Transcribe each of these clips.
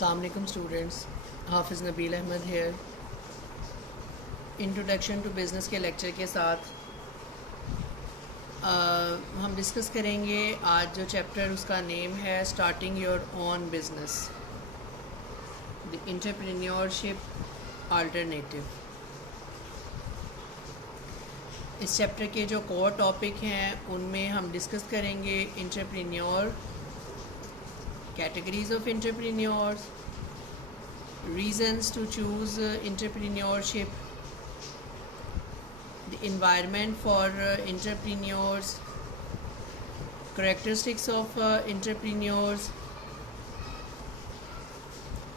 अस्सलाम वालेकुम students, Hafiz Nabeel Ahmed here. Introduction to business के लेक्चर के साथ हम डिस्कस करेंगे आज जो चैप्टर, उसका नेम है starting your own business, the entrepreneurship alternative. इस चैप्टर के जो कोर टॉपिक हैं उनमें हम डिस्कस करेंगे entrepreneur, categories of entrepreneurs, reasons to choose entrepreneurship, the environment for entrepreneurs, characteristics of entrepreneurs,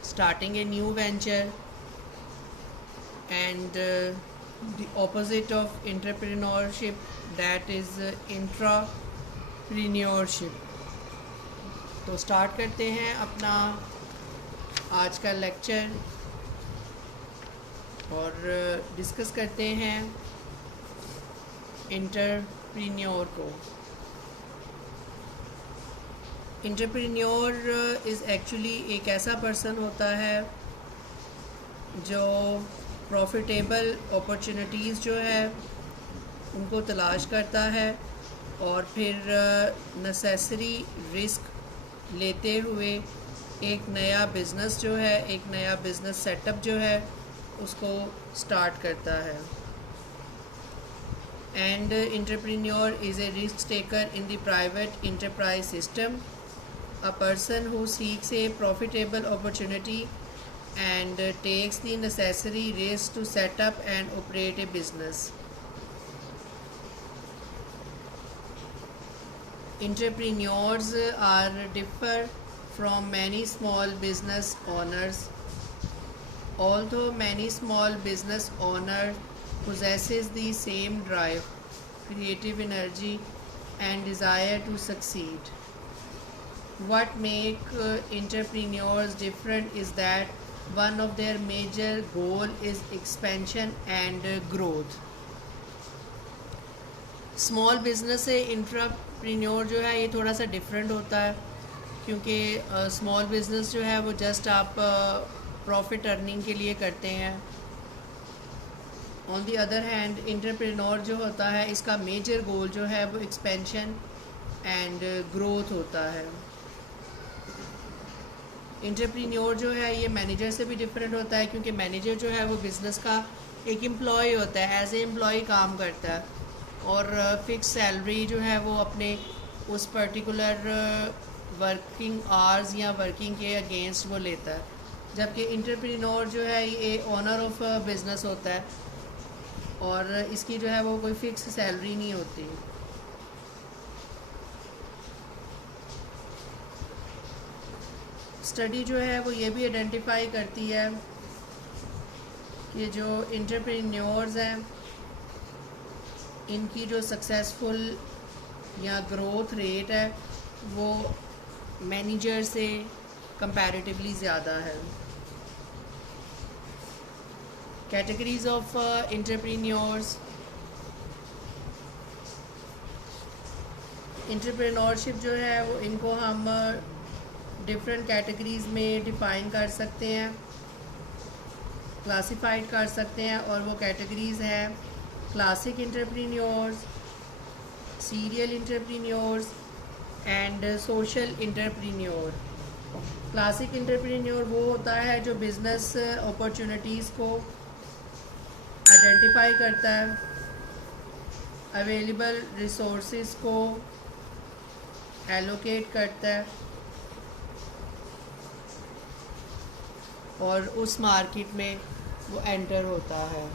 starting a new venture, and the opposite of entrepreneurship, that is intrapreneurship। तो स्टार्ट करते हैं अपना आज का लेक्चर और डिस्कस करते हैं एंटरप्रेन्योर को। एंटरप्रेन्योर इज़ एक्चुअली एक ऐसा पर्सन होता है जो प्रॉफिटेबल अपॉर्चुनिटीज़ जो है उनको तलाश करता है और फिर नेसेसरी रिस्क लेते हुए एक नया बिज़नेस जो है, एक नया बिज़नेस सेटअप जो है उसको स्टार्ट करता है। And entrepreneur is a risk taker in the private enterprise system, a person who seeks a profitable opportunity and takes the necessary risk to set up and operate a business. Entrepreneurs are differ from many small business owners. Although many small business owners possesses the same drive, creative energy and desire to succeed. What make entrepreneurs different is that one of their major goal is expansion and growth. Small business से इंट्राप्रेन्योर जो है ये थोड़ा सा डिफरेंट होता है, क्योंकि small business जो है वो जस्ट आप प्रॉफिट अर्निंग के लिए करते हैं। On the other hand entrepreneur जो होता है इसका मेजर गोल जो है वो एक्सपेंशन एंड ग्रोथ होता है। इंटरप्रेन्योर जो है ये मैनेजर से भी डिफरेंट होता है, क्योंकि मैनेजर जो है वो बिज़नेस का एक एम्प्लॉय होता है, एज ए एम्प्लॉय काम करता है और फिक्स सैलरी जो है वो अपने उस पर्टिकुलर वर्किंग आवर्स या वर्किंग के अगेंस्ट वो लेता है। जबकि इंटरप्रेन्योर जो है ये ओनर ऑफ बिज़नेस होता है और इसकी जो है वो कोई फिक्स सैलरी नहीं होती। स्टडी जो है वो ये भी आइडेंटिफाई करती है कि जो इंटरप्रेन्योर्स हैं इनकी जो सक्सेसफुल या ग्रोथ रेट है वो मैनेजर से कंपैरेटिवली ज़्यादा है। Categories of entrepreneurs. एंटरप्रेन्योरशिप जो है वो इनको हम डिफरेंट कैटेगरीज में डिफ़ाइन कर सकते हैं, क्लासिफाइड कर सकते हैं, और वो कैटेगरीज हैं classic entrepreneurs, serial entrepreneurs and social entrepreneur. Classic entrepreneur वो होता है जो बिज़नेस अपॉर्चुनिटीज़ को आइडेंटिफाई करता है, अवेलेबल रिसोर्सेज को एलोकेट करता है और उस मार्केट में वो एंटर होता है।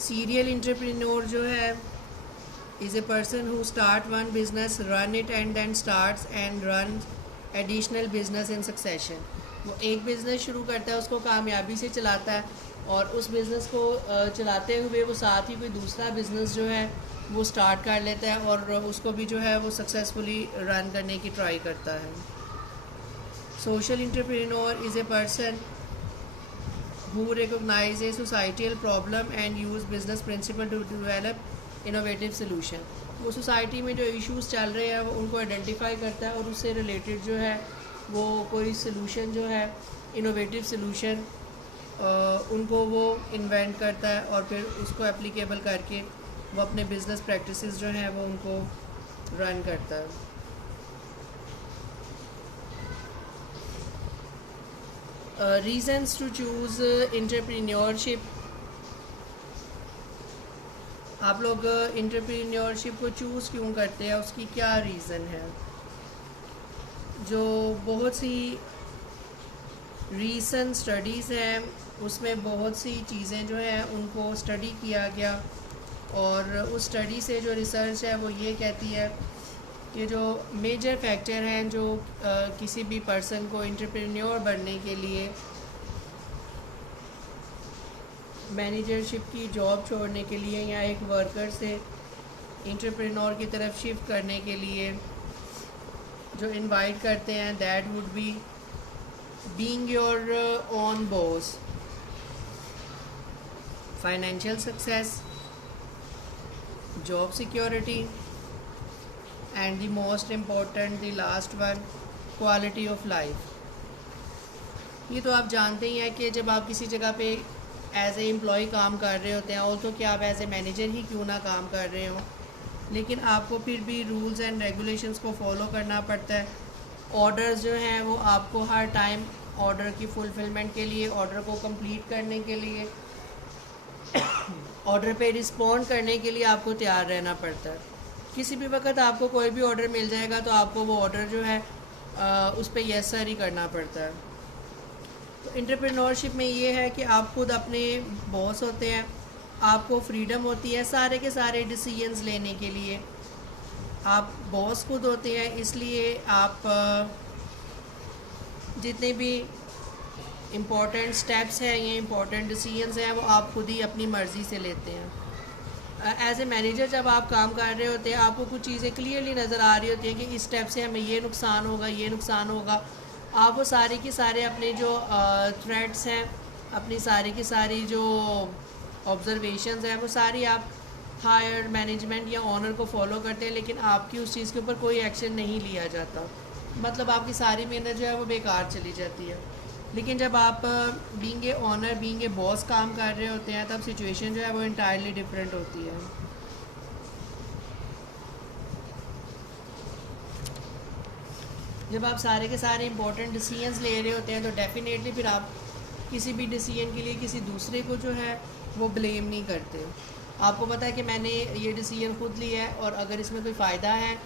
सीरियल एंटरप्रेन्योर जो है is a person who start one business, run it and then starts and run additional business in succession. वो एक बिज़नेस शुरू करता है, उसको कामयाबी से चलाता है और उस बिज़नेस को चलाते हुए वो साथ ही कोई दूसरा बिज़नेस जो है वो स्टार्ट कर लेता है और उसको भी जो है वो सक्सेसफुली रन करने की ट्राई करता है। Social entrepreneur is a person who recognize a societal problem and use business principle to develop innovative solution। वो सोसाइटी में जो इश्यूज चल रहे हैं वो उनको आइडेंटिफाई करता है और उससे रिलेटेड जो है वो कोई सोल्यूशन जो है इनोवेटिव सोल्यूशन उनको वो इन्वेंट करता है और फिर उसको एप्लीकेबल करके वो अपने बिजनेस प्रैक्टिसेस जो हैं वो उनको रन करता है। Reasons to choose entrepreneurship. आप लोग एंटरप्रेन्योरशिप को चूज़ क्यों करते हैं, उसकी क्या रीज़न है? जो बहुत सी रीसेंट स्टडीज़ हैं उसमें बहुत सी चीज़ें जो हैं उनको स्टडी किया गया और उस स्टडी से जो रिसर्च है वो ये कहती है कि जो मेजर फैक्टर हैं जो किसी भी पर्सन को एंटरप्रेन्योर बनने के लिए, मैनेजरशिप की जॉब छोड़ने के लिए या एक वर्कर से एंटरप्रेन्योर की तरफ शिफ्ट करने के लिए जो इनवाइट करते हैं, that would be being your own boss, financial success, job security and the most important the last one, quality of life. ये तो आप जानते ही हैं कि जब आप किसी जगह पे एज ए एम्प्लॉय काम कर रहे होते हैं, और तो क्या आप एज ए मैनेजर ही क्यों ना काम कर रहे हो, लेकिन आपको फिर भी रूल्स एंड रेगुलेशंस को फॉलो करना पड़ता है। ऑर्डर्स जो हैं वो आपको हर टाइम ऑर्डर की फुलफिलमेंट के लिए, ऑर्डर को कंप्लीट करने के लिए, ऑर्डर पे रिस्पॉन्ड करने के लिए आपको तैयार रहना पड़ता है। किसी भी वक्त आपको कोई भी ऑर्डर मिल जाएगा तो आपको वो ऑर्डर जो है उस पर यस सर ही करना पड़ता है। तो एंटरप्रेन्योरशिप में ये है कि आप खुद अपने बॉस होते हैं, आपको फ्रीडम होती है सारे के सारे डिसीजंस लेने के लिए। आप बॉस खुद होते हैं, इसलिए आप जितने भी इम्पोर्टेंट स्टेप्स हैं या इम्पोर्टेंट डिसीजंस हैं वो आप खुद ही अपनी मर्ज़ी से लेते हैं। एज ए मैनेजर जब आप काम कर रहे होते हैं आपको कुछ चीज़ें क्लियरली नज़र आ रही होती हैं कि इस स्टेप से हमें ये नुकसान होगा, ये नुकसान होगा। आप वो सारे के सारे अपने जो थ्रेड्स हैं, अपनी सारी की सारी जो ऑब्जर्वेशंस हैं वो सारी आप हायर मैनेजमेंट या ऑनर को फॉलो करते हैं, लेकिन आपकी उस चीज़ के ऊपर कोई एक्शन नहीं लिया जाता। मतलब आपकी सारी मेहनत जो है वो बेकार चली जाती है। लेकिन जब आप being a owner, being a boss काम कर रहे होते हैं तब सिचुएशन जो है वो इंटायरली डिफरेंट होती है। जब आप सारे के सारे इंपॉर्टेंट डिसीजंस ले रहे होते हैं तो डेफिनेटली फिर आप किसी भी डिसीजन के लिए किसी दूसरे को जो है वो ब्लेम नहीं करते। आपको पता है कि मैंने ये डिसीजन खुद लिया है और अगर इसमें कोई फ़ायदा है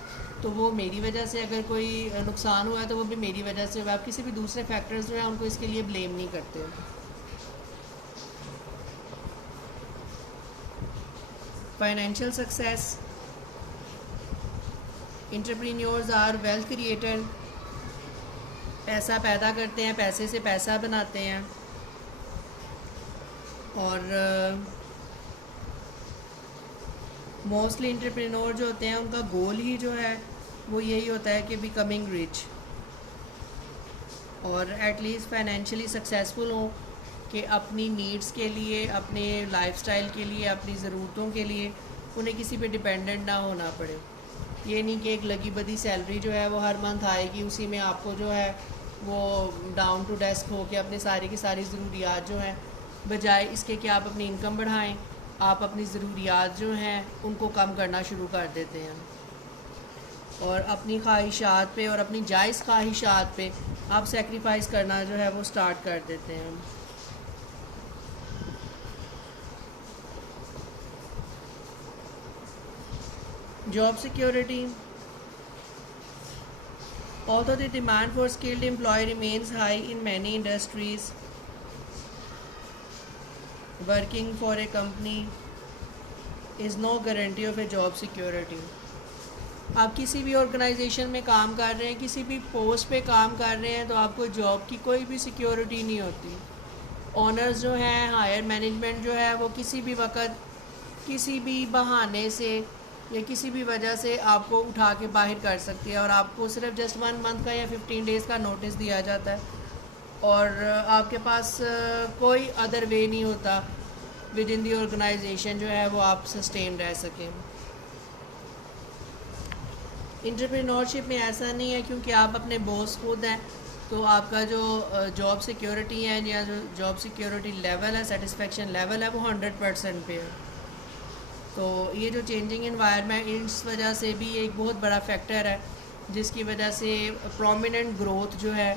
तो वो मेरी वजह से, अगर कोई नुकसान हुआ है तो वो भी मेरी वजह से हुआ। आप किसी भी दूसरे फैक्टर्स जो हैं उनको इसके लिए ब्लेम नहीं करते। Financial success. Entrepreneurs are wealth creator. पैसा पैदा करते हैं, पैसे से पैसा बनाते हैं और मोस्टली एंटरप्रेन्योर जो होते हैं उनका गोल ही जो है वो यही होता है कि बिकमिंग रिच और एटलीस्ट फाइनेंशियली सक्सेसफुल हों, कि अपनी नीड्स के लिए, अपने लाइफस्टाइल के लिए, अपनी ज़रूरतों के लिए उन्हें किसी पे डिपेंडेंट ना होना पड़े। ये नहीं कि एक लगी बदी सैलरी जो है वो हर मंथ आएगी, उसी में आपको जो है वो डाउन टू डेस्क हो के अपने सारी की सारी ज़रूरियात जो हैं, बजाय इसके कि आप अपनी इनकम बढ़ाएं, आप अपनी ज़रूरियात जो हैं उनको कम करना शुरू कर देते हैं और अपनी ख्वाहिशात पे और अपनी जायज़ ख्वाहिशात पे आप सेक्रीफाइस करना जो है वो स्टार्ट कर देते हैं। Job security. Although the demand for skilled employee remains high in many industries, working for a company is no guarantee of a job security. आप किसी भी ऑर्गेनाइजेशन में काम कर रहे हैं, किसी भी पोस्ट पे काम कर रहे हैं तो आपको जॉब की कोई भी सिक्योरिटी नहीं होती। ऑनर्स जो हैं, हायर मैनेजमेंट जो है वो किसी भी वक्त, किसी भी बहाने से या किसी भी वजह से आपको उठा के बाहर कर सकती है और आपको सिर्फ जस्ट 1 मंथ का या 15 डेज़ का नोटिस दिया जाता है। और आपके पास कोई अदर वे नहीं होता विद इन दी ऑर्गेनाइजेशन जो है वो आप सस्टेन रह सकें। एंटरप्रेन्योरशिप में ऐसा नहीं है क्योंकि आप अपने बॉस खुद हैं, तो आपका जो जॉब सिक्योरिटी है या जो जॉब सिक्योरिटी लेवल है, सेटिस्फेक्शन लेवल है, वो 100% पे है। तो ये जो चेंजिंग इन्वायरमेंट, इस वजह से भी एक बहुत बड़ा फैक्टर है जिसकी वजह से प्रोमिनेंट ग्रोथ जो है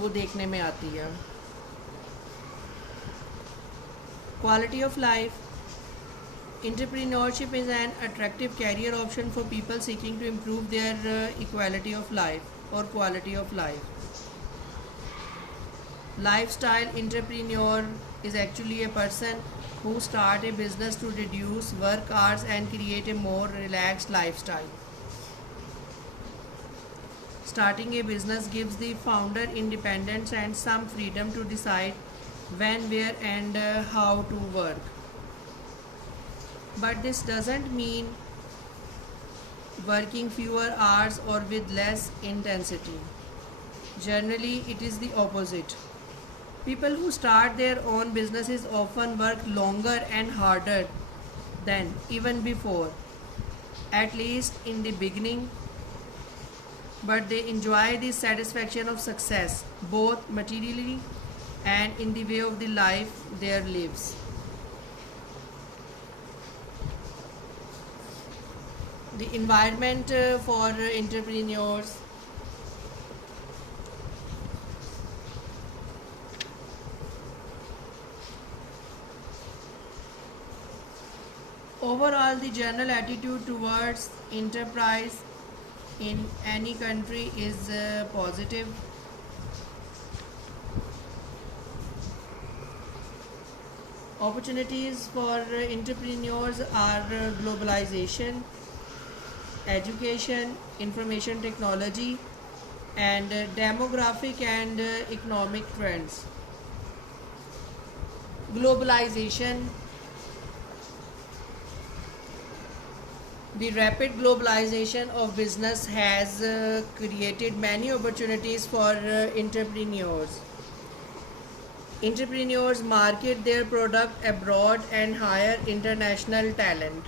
वो देखने में आती है। Quality of life, entrepreneurship is an attractive career option for people seeking to improve their equality of life or quality of life. Lifestyle entrepreneur is actually a person who start a business to reduce work hours and create a more relaxed lifestyle. Starting a business gives the founder independence and some freedom to decide when, where and how to work. But this doesn't mean working fewer hours or with less intensity. Generally, it is the opposite. People who start their own businesses often work longer and harder than even before, at least in the beginning, but they enjoy the satisfaction of success, both materially and in the way of the life they lives. The environment for entrepreneurs. Overall, the general attitude towards enterprise in any country is positive. Opportunities for entrepreneurs are globalization, education, information technology, and demographic and economic trends. Globalization. The rapid globalization of business has created many opportunities for entrepreneurs. Entrepreneurs market their product abroad and hire international talent.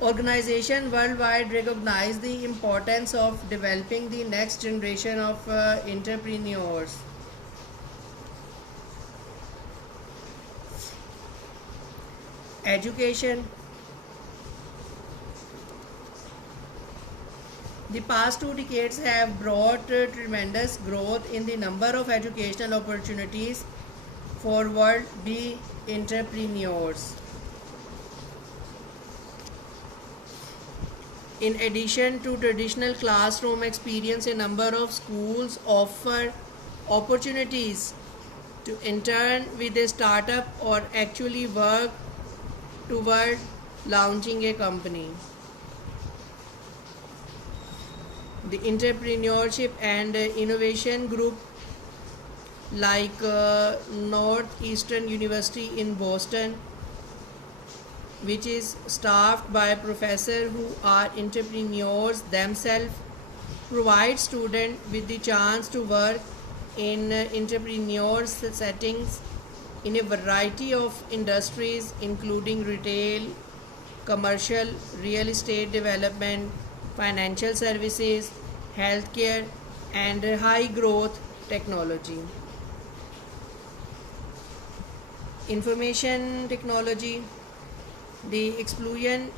Organizations worldwide recognize the importance of developing the next generation of entrepreneurs. Education. The past 2 decades have brought tremendous growth in the number of educational opportunities for would-be entrepreneurs. In addition to traditional classroom experience, a number of schools offer opportunities to intern with a startup or actually work toward launching a company. The entrepreneurship and innovation group like Northeastern University in Boston, which is staffed by professors who are entrepreneurs themselves, provides students with the chance to work in entrepreneur settings in a variety of industries including retail, commercial, real estate development, financial services, healthcare, and high growth technology. Information technology. The explosion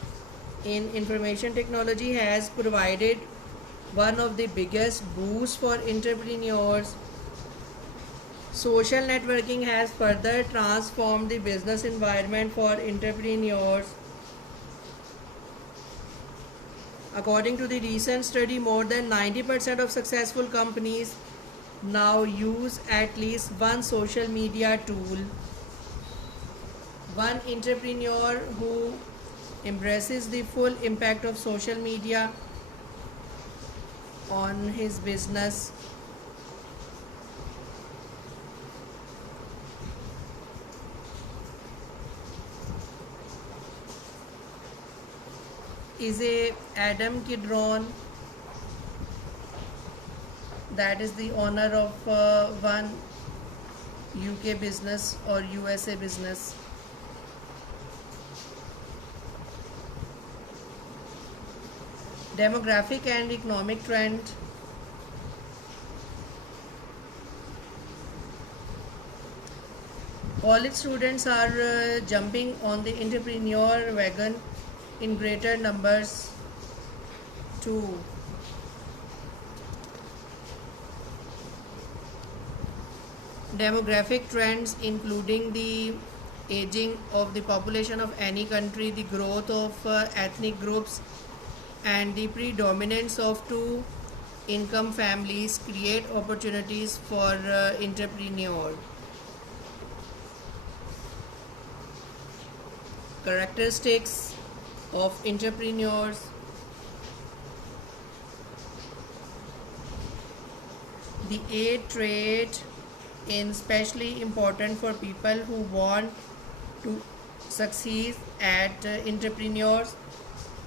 in information technology has provided one of the biggest boosts for entrepreneurs. Social networking has further transformed the business environment for entrepreneurs. According to the recent study, more than 90% of successful companies now use at least one social media tool. One entrepreneur who embraces the full impact of social media on his business is a Adam Kidron, that is the owner of one UK business or USA business. Demographic and economic trend. College students are jumping on the entrepreneur wagon in greater numbers too. Demographic trends including the aging of the population of any country, the growth of ethnic groups, and the predominance of two income families create opportunities for entrepreneurs. Characteristics of entrepreneurs. The 8 traits in especially important for people who want to succeed at entrepreneurs,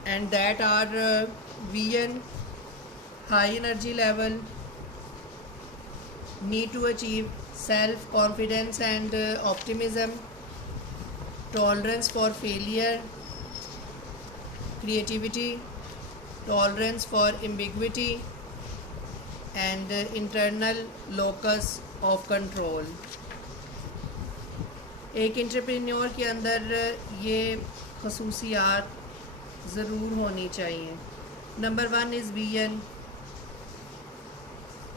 and that are vision, high energy level, need to achieve self confidence and optimism, tolerance for failure, creativity, tolerance for ambiguity, and internal locus of control. एक एंटरप्रेन्योर के अंदर ये खसूसियात ज़रूर होनी चाहिए. नंबर 1 is vision.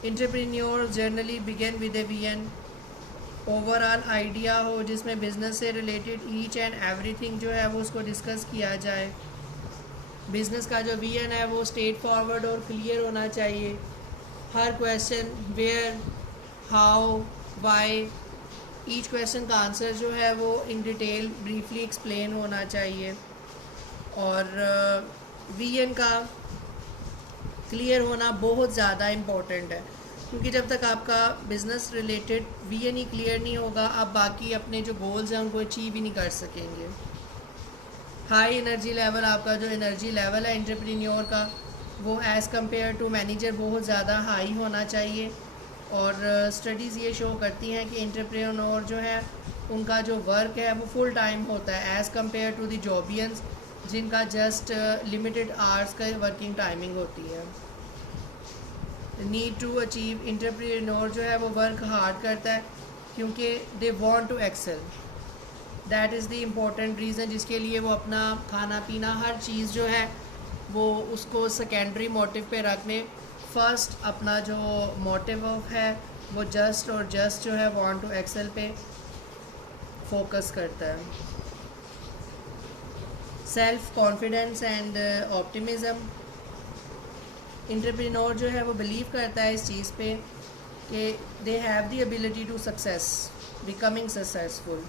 Entrepreneur generally begin with a vision. Overall idea हो जिसमें बिज़नेस से रिलेटेड ईच एंड एवरीथिंग जो है वो उसको डिस्कस किया जाए. बिज़नेस का जो विजन है वो स्ट्रेट फॉरवर्ड और क्लियर होना चाहिए. हर question where, how, why, each question का आंसर जो है वो इन डिटेल ब्रीफली एक्सप्लेन होना चाहिए. और विजन का क्लियर होना बहुत ज़्यादा इम्पोर्टेंट है, क्योंकि जब तक आपका बिज़नेस रिलेटेड विजन ही क्लियर नहीं होगा आप बाकी अपने जो गोल्स हैं उनको अचीव ही नहीं कर सकेंगे. हाई एनर्जी लेवल, आपका जो एनर्जी लेवल है एंटरप्रेन्योर का वो एज़ कम्पेयर टू मैनेजर बहुत ज़्यादा हाई होना चाहिए. और स्टडीज़ ये शो करती हैं कि एंटरप्रेन्योर जो है उनका जो वर्क है वो फुल टाइम होता है एज़ कम्पेयर टू द जॉबियंस जिनका जस्ट लिमिटेड आवर्स का वर्किंग टाइमिंग होती है. नीड टू अचीव, एंटरप्रेन्योर जो है वो वर्क हार्ड करता है क्योंकि they want to excel. That is the important reason जिसके लिए वो अपना खाना पीना हर चीज़ जो है वो उसको सेकेंडरी मोटिव पे रखने, फर्स्ट अपना जो मोटिव है वो जस्ट और जस्ट जो है वांट टू एक्सेल पे फोकस करता है. Self confidence and optimism. Entrepreneur जो है वो बिलीव करता है इस चीज़ पे कि they have the ability to success, becoming successful,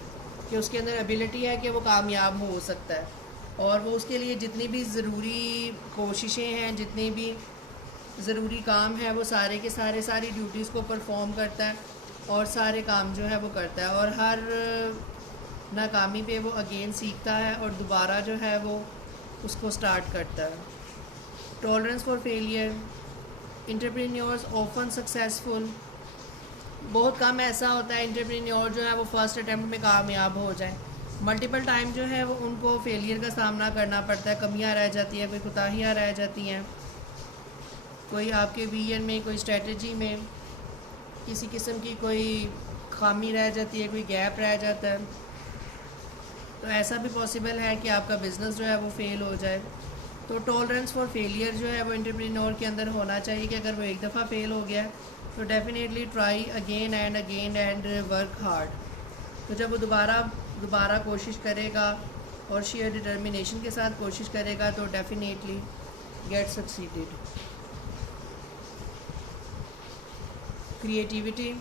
कि उसके अंदर एबिलिटी है कि वो कामयाब हो सकता है. और वो उसके लिए जितनी भी ज़रूरी कोशिशें हैं, जितनी भी ज़रूरी काम है वो सारे के सारे सारी ड्यूटीज़ को परफॉर्म करता है और सारे काम जो है वो करता है. और हर नाकामी पे वो अगेन सीखता है और दोबारा जो है वो उसको स्टार्ट करता है. Tolerance for failure. Entrepreneurs often successful. बहुत कम ऐसा होता है एंटरप्रेन्योर जो है वो फर्स्ट अटैम्प्ट में कामयाब हो जाए. मल्टीपल टाइम जो है वो उनको फेलियर का सामना करना पड़ता है. कमियां रह जाती हैं, कोई कोताहियाँ रह जाती हैं, कोई आपके विजन में, कोई स्ट्रेटजी में किसी किस्म की कोई खामी रह जाती है, कोई गैप रह जाता है. तो ऐसा भी पॉसिबल है कि आपका बिज़नेस जो है वो फेल हो जाए. तो टॉलरेंस फॉर फेलियर जो है वो एंटरप्रेन्योर के अंदर होना चाहिए कि अगर वो एक दफ़ा फेल हो गया तो definitely try again and work hard. तो जब वो दोबारा कोशिश करेगा और शेयर डिटर्मिनेशन के साथ कोशिश करेगा तो definitely get succeeded. Creativity.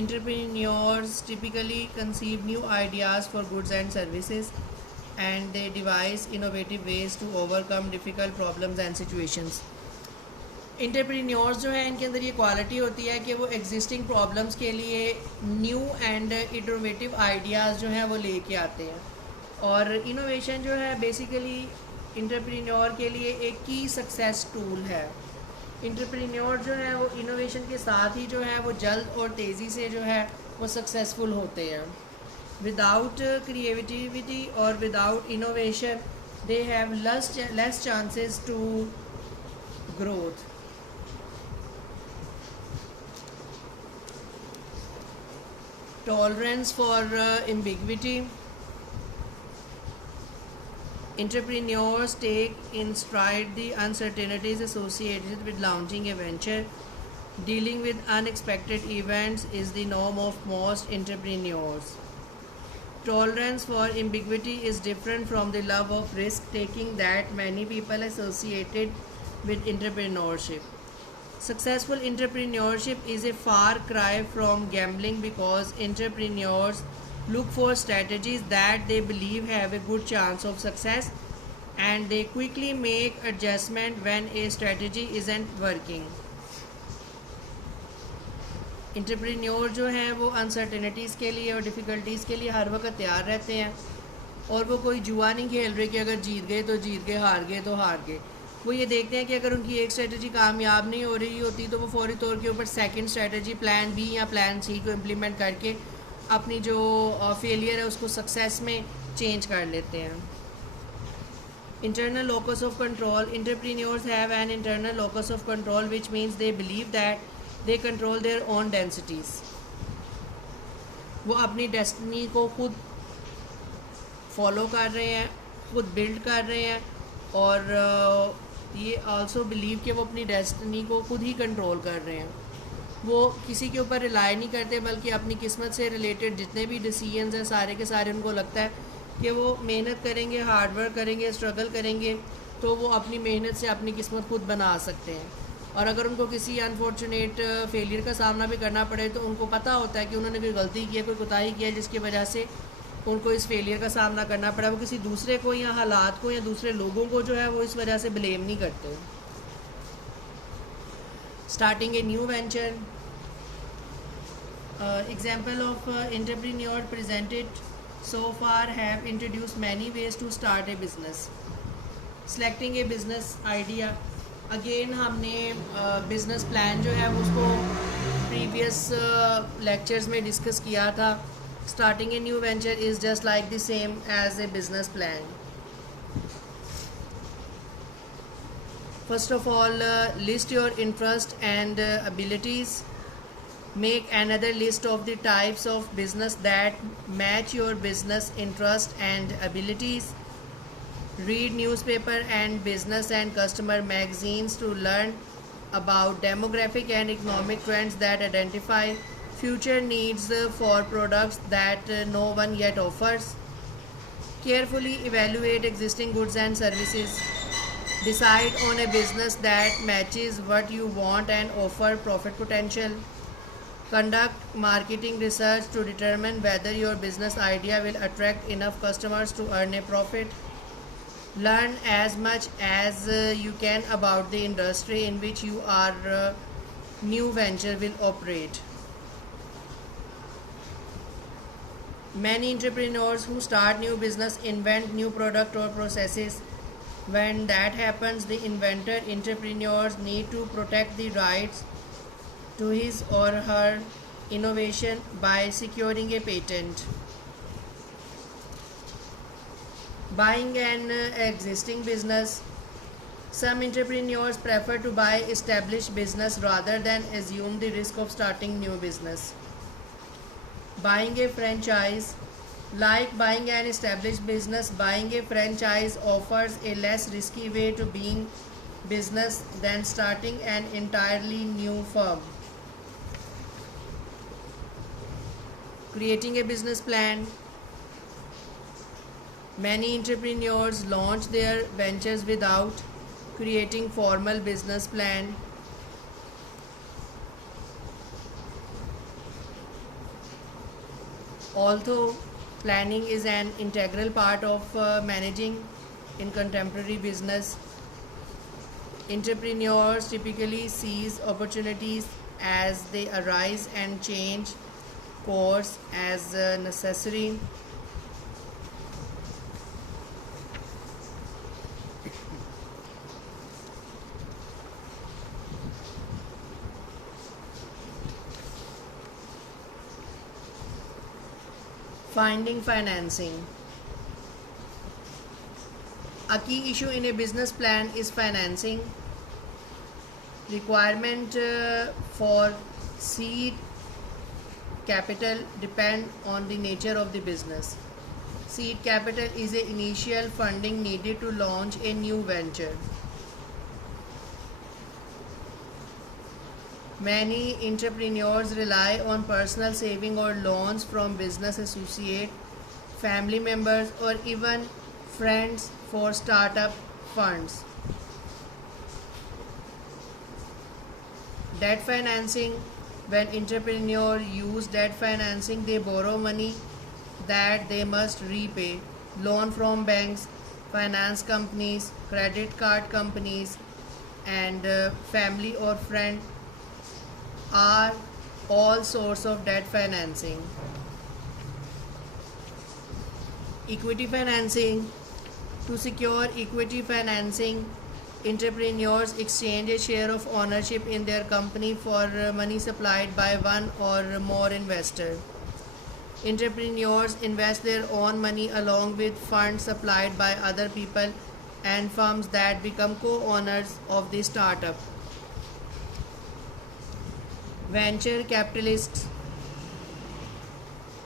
Entrepreneurs typically conceive new ideas for goods and services and they devise innovative ways to overcome difficult problems and situations. Entrepreneurs जो है इनके अंदर ये क्वालिटी होती है कि वो एग्जिस्टिंग प्रॉब्लम्स के लिए न्यू एंड इनोवेटिव आइडियाज़ जो हैं वो लेके आते हैं और इनोवेशन जो है बेसिकली इंटरप्रेन्योर के लिए एक की सक्सेस टूल है। इंटरप्रेन्योर जो है वो इनोवेशन के साथ ही जो है वो जल्द और तेज़ी से जो है वो सक्सेसफुल होते हैं। विदाउट क्रिएटिविटी और without innovation they have less chances to growth. Tolerance for ambiguity. Entrepreneurs take in stride the uncertainties associated with launching a venture. Dealing with unexpected events is the norm of most entrepreneurs. Tolerance for ambiguity is different from the love of risk taking that many people associated with entrepreneurship. Successful entrepreneurship is a far cry from gambling because entrepreneurs look for strategies that they believe have a good chance of success and they quickly make adjustment when a strategy isn't working. Entrepreneur जो हैं वो अनसर्टेनिटीज़ के लिए और डिफ़िकल्टीज़ के लिए हर वक्त तैयार रहते हैं और वो कोई जुआ नहीं खेल रहे कि अगर जीत गए तो जीत गए, हार गए तो हार गए। वो ये देखते हैं कि अगर उनकी एक स्ट्रेटजी कामयाब नहीं हो रही होती तो वो फौरी तौर के ऊपर सेकंड स्ट्रेटजी प्लान बी या प्लान सी को इम्प्लीमेंट करके अपनी जो फेलियर है उसको सक्सेस में चेंज कर लेते हैं। Internal locus of control. Entrepreneurs have an internal locus of control which means they believe that they control their own densities. वो अपनी डेस्टिनी को खुद फॉलो कर रहे हैं, खुद बिल्ड कर रहे हैं और ये आल्सो बिलीव कि वो अपनी डेस्टिनी को खुद ही कंट्रोल कर रहे हैं। वो किसी के ऊपर रिलाई नहीं करते बल्कि अपनी किस्मत से रिलेटेड जितने भी डिसीजंस हैं सारे के सारे उनको लगता है कि वो मेहनत करेंगे, हार्डवर्क करेंगे, स्ट्रगल करेंगे तो वो अपनी मेहनत से अपनी किस्मत खुद बना सकते हैं। और अगर उनको किसी अनफॉर्चुनेट फेलियर का सामना भी करना पड़े तो उनको पता होता है कि उन्होंने कोई गलती की है, कोई कोताही की है जिसकी वजह से उनको इस फेलियर का सामना करना पड़ा। वो किसी दूसरे को या हालात को या दूसरे लोगों को जो है वो इस वजह से ब्लेम नहीं करते। Starting a new venture. Example of entrepreneur presented so far have introduced many ways to start a business. Selecting a business idea. Again हमने business plan जो है उसको previous lectures में discuss किया था. Starting a new venture is just like the same as a business plan. First of all, list your interest and abilities. Make another list of the types of business that match your business interest and abilities. Read newspaper and business and customer magazines to learn about demographic and economic trends that identify future needs for products that no one yet offers. Carefully evaluate existing goods and services. Decide on a business that matches what you want and offer profit potential. Conduct marketing research to determine whether your business idea will attract enough customers to earn a profit. Learn as much as you can about the industry in which your new venture will operate. Many entrepreneurs who start new business invent new product or processes. When that happens, the inventor entrepreneurs need to protect the rights to his or her innovation by securing a patent. Buying an existing business. Some entrepreneurs prefer to buy established business rather than assume the risk of starting new business. Buying a franchise. Like buying an established business, buying a franchise offers a less risky way to being business than starting an entirely new firm. Creating a business plan. Many entrepreneurs launch their ventures without creating formal business plan. Although planning is an integral part of managing in contemporary business, entrepreneurs typically seize opportunities as they arise and change course as necessary. Finding financing. A key issue in a business plan is financing. Requirement for seed capital depend on the nature of the business. Seed capital is the initial funding needed to launch a new venture. Many entrepreneurs rely on personal saving or loans from business associates, family members, or even friends for startup funds. Debt financing. When entrepreneurs use debt financing, they borrow money that they must repay. Loan from banks, finance companies, credit card companies, and family or friend are all source of debt financing. Equity financing. To secure equity financing, entrepreneurs exchange a share of ownership in their company for money supplied by one or more investors. Entrepreneurs invest their own money along with funds supplied by other people and firms that become co-owners of the startup. Venture capitalists.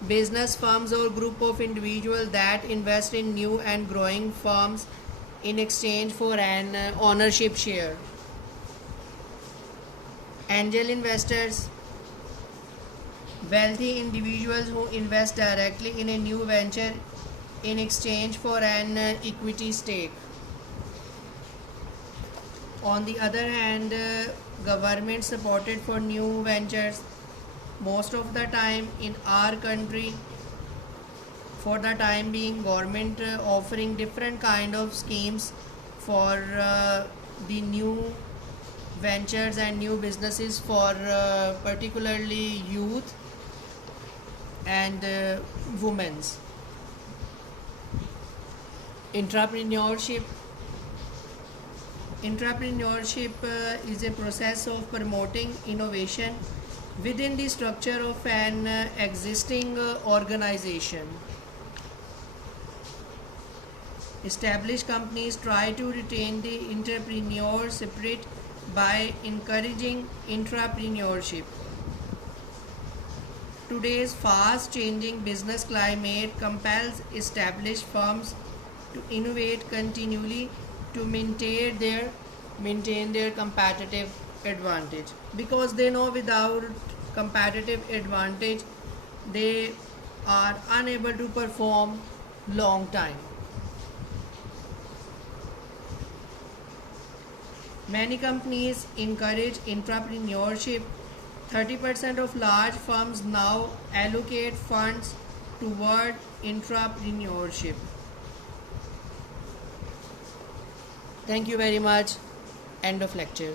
Business firms or group of individuals that invest in new and growing firms in exchange for an ownership share. Angel investors. Wealthy individuals who invest directly in a new venture in exchange for an equity stake. On the other hand, government supported for new ventures. Most of the time in our country, for the time being, government offering different kind of schemes for the new ventures and new businesses for particularly youth and women's. Entrepreneurship. Entrepreneurship is a process of promoting innovation within the structure of an existing organization. Established companies try to retain the entrepreneur spirit by encouraging entrepreneurship. Today's fast changing business climate compels established firms to innovate continually to maintain their competitive advantage, because they know without competitive advantage they are unable to perform long time. Many companies encourage entrepreneurship. 30% of large firms now allocate funds toward entrepreneurship. Thank you very much. End of lecture.